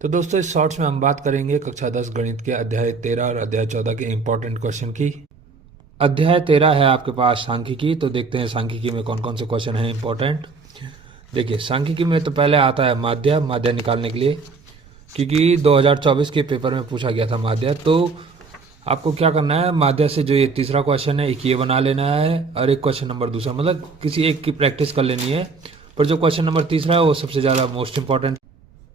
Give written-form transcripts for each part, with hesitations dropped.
तो दोस्तों इस शॉर्ट्स में हम बात करेंगे कक्षा 10 गणित के अध्याय 13 और अध्याय 14 के इम्पोर्टेंट क्वेश्चन की। अध्याय 13 है आपके पास सांख्यिकी। तो देखते हैं सांख्यिकी में कौन कौन से क्वेश्चन हैं इम्पोर्टेंट। देखिए सांख्यिकी में तो पहले आता है माध्य। माध्य निकालने के लिए, क्योंकि 2024 के पेपर में पूछा गया था माध्य, तो आपको क्या करना है, माध्य से जो ये तीसरा क्वेश्चन है एक ये बना लेना है और एक क्वेश्चन नंबर दूसरा, मतलब किसी एक की प्रैक्टिस कर लेनी है। पर जो क्वेश्चन नंबर तीसरा है वो सबसे ज़्यादा मोस्ट इंपॉर्टेंट।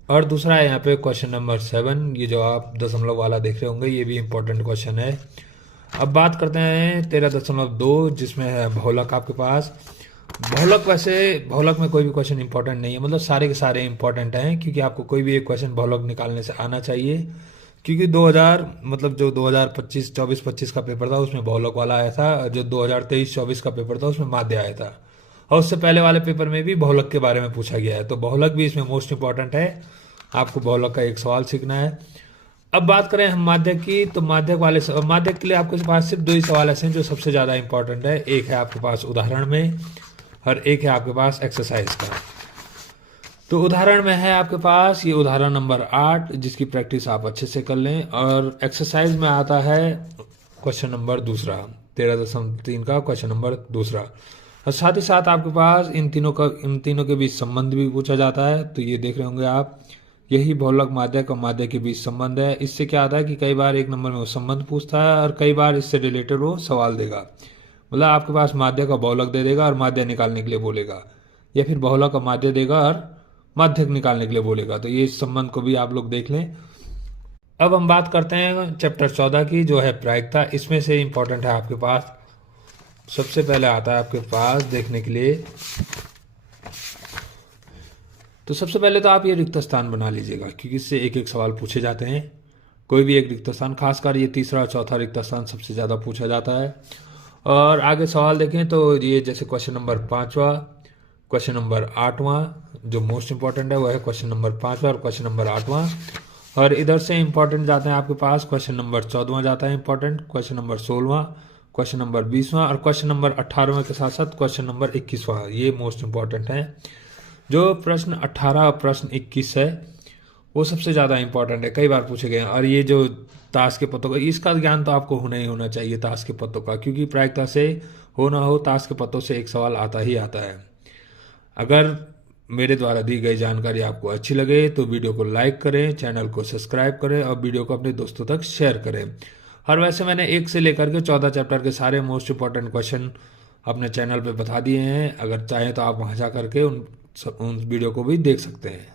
और दूसरा है यहाँ पे क्वेश्चन नंबर 7, ये जो आप दशमलव वाला देख रहे होंगे, ये भी इम्पोर्टेंट क्वेश्चन है। अब बात करते हैं 13.2, जिसमें है बहुलक आपके पास। बहुलक, वैसे बहुलक में कोई भी क्वेश्चन इंपॉर्टेंट नहीं है, मतलब सारे के सारे इंपॉर्टेंट हैं, क्योंकि आपको कोई भी एक क्वेश्चन बहुलक निकालने से आना चाहिए। क्योंकि 2000 मतलब जो 2025 24-25 का पेपर था उसमें बहुलक वाला आया था, और जो 2023-24 का पेपर था उसमें माध्य आया था, और उससे पहले वाले पेपर में भी बहुलक के बारे में पूछा गया है। तो बहुलक भी इसमें मोस्ट इंपॉर्टेंट है, आपको बहुलक का एक सवाल सीखना है। अब बात करें हम माध्यक की, तो माध्यक के लिए आपके पास सिर्फ दो ही सवाल ऐसे हैं जो सबसे ज़्यादा इंपॉर्टेंट है। एक है आपके पास उदाहरण में, और एक है आपके पास एक्सरसाइज का। तो उदाहरण में है आपके पास ये उदाहरण नंबर 8, जिसकी प्रैक्टिस आप अच्छे से कर लें, और एक्सरसाइज में आता है क्वेश्चन नंबर दूसरा, 13.3 का क्वेश्चन नंबर दूसरा। और साथ ही साथ आपके पास इन तीनों के बीच संबंध भी पूछा जाता है। तो ये देख रहे होंगे आप, यही बहुलक माध्यक और माध्यक के बीच संबंध है। इससे क्या आता है कि कई बार एक नंबर में वो संबंध पूछता है और कई बार इससे रिलेटेड वो सवाल देगा। मतलब आपके पास माध्यक और बहुलक दे देगा और माध्य निकालने के लिए बोलेगा, या फिर बहुलक और माध्य देगा और माध्यक निकालने के लिए बोलेगा। तो ये इस संबंध को भी आप लोग देख लें। अब हम बात करते हैं चैप्टर 14 की, जो है प्रायिकता। इसमें से इंपॉर्टेंट है आपके पास, सबसे पहले आता है आपके पास देखने के लिए, तो सबसे पहले तो आप ये रिक्त स्थान बना लीजिएगा, क्योंकि इससे एक एक सवाल पूछे जाते हैं। कोई भी एक रिक्त स्थान, खासकर ये तीसरा और चौथा रिक्त स्थान सबसे ज़्यादा पूछा जाता है। और आगे सवाल देखें तो ये जैसे क्वेश्चन नंबर 5वां, क्वेश्चन नंबर 8वां, जो मोस्ट इंपॉर्टेंट है वो है क्वेश्चन नंबर 5वां और क्वेश्चन नंबर 8वां। और इधर से इंपॉर्टेंट जाते हैं आपके पास, क्वेश्चन नंबर 14वां जाता है इंपॉर्टेंट, क्वेश्चन नंबर 16वां, क्वेश्चन नंबर 20वां, और क्वेश्चन नंबर 18वें के साथ साथ क्वेश्चन नंबर 21वां, ये मोस्ट इंपॉर्टेंट है। जो प्रश्न 18 और प्रश्न 21 है वो सबसे ज़्यादा इंपॉर्टेंट है, कई बार पूछे गए हैं। और ये जो ताश के पत्तों का, इसका ज्ञान तो आपको होना ही होना चाहिए ताश के पत्तों का, क्योंकि प्रायिकता से हो ना हो ताश के पत्तों से एक सवाल आता ही आता है। अगर मेरे द्वारा दी गई जानकारी आपको अच्छी लगे तो वीडियो को लाइक करें, चैनल को सब्सक्राइब करें और वीडियो को अपने दोस्तों तक शेयर करें। और वैसे मैंने 1 से लेकर के 14 चैप्टर के सारे मोस्ट इंपॉर्टेंट क्वेश्चन अपने चैनल पे बता दिए हैं, अगर चाहें तो आप वहाँ जा करके उन वीडियो को भी देख सकते हैं।